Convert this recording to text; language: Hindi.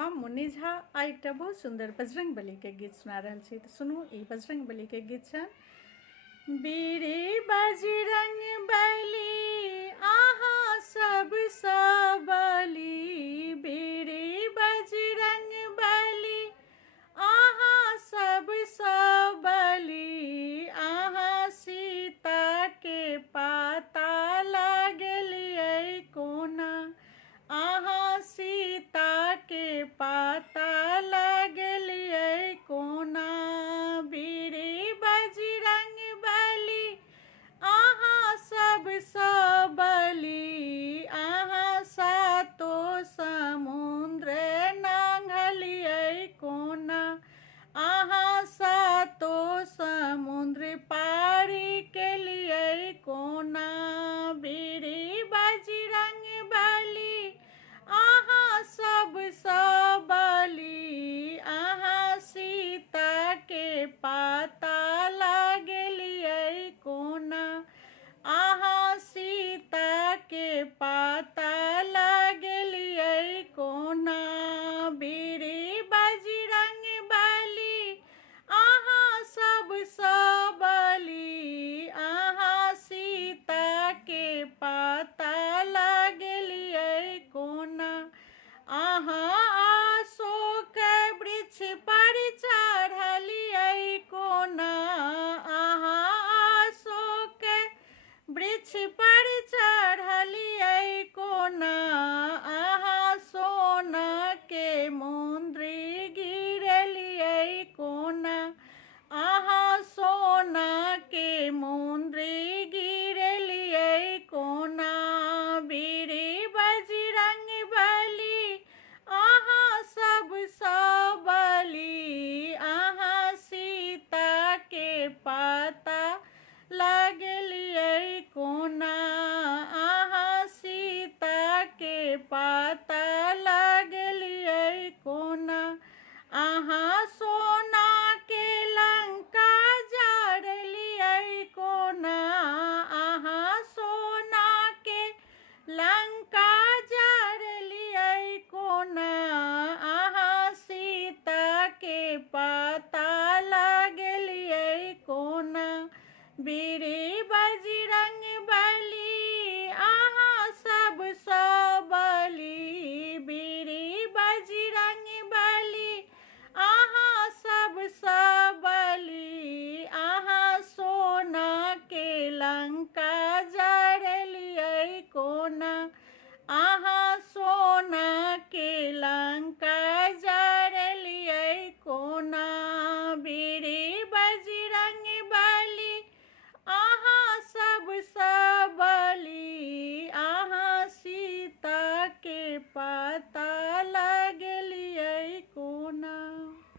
हम मुन्नी झा आ एक बहुत सुंदर बजरंग बली के गीत सुना रहा छी। तो सुनू ई बजरंग बली के गीत छन। बीरे बजरंग बली आहा सब सबली, बीरे बजरंग बली आहा सब सबली, आहा सीता के पाता लगलिए कोना, आहा सीता के पाता लगलिए कोना। बीरे बजरंग बली आहा सब सबली, आहा सातो समुद्र नांगलिए कोना, आहा सातो समुद्र पारी के लिए कोना। बीरे बजरंग बली आहा सब सबली, आहा सीता के पाता लगलिए कोना, आहा सीता के पाता लगलिए कोना। बीरे बजरंग बली आहा सब सबली, आहा सीता के पाता लगलिए कोना, आहा अशोक वृक्ष पर चढ़लिए कोना, आहा अशोक वृक्ष पर चढ़लिए कोना, आहा सोना के मुंद्री गिरलिए कोना, आहा सोना के मुंद्री गिरलिए कोना। बीरे बजरंग बली आहा सब सबली, आहा सीता के पाता लगलिए कोना, आहा सीता के पाता लगलिए कोना, आहा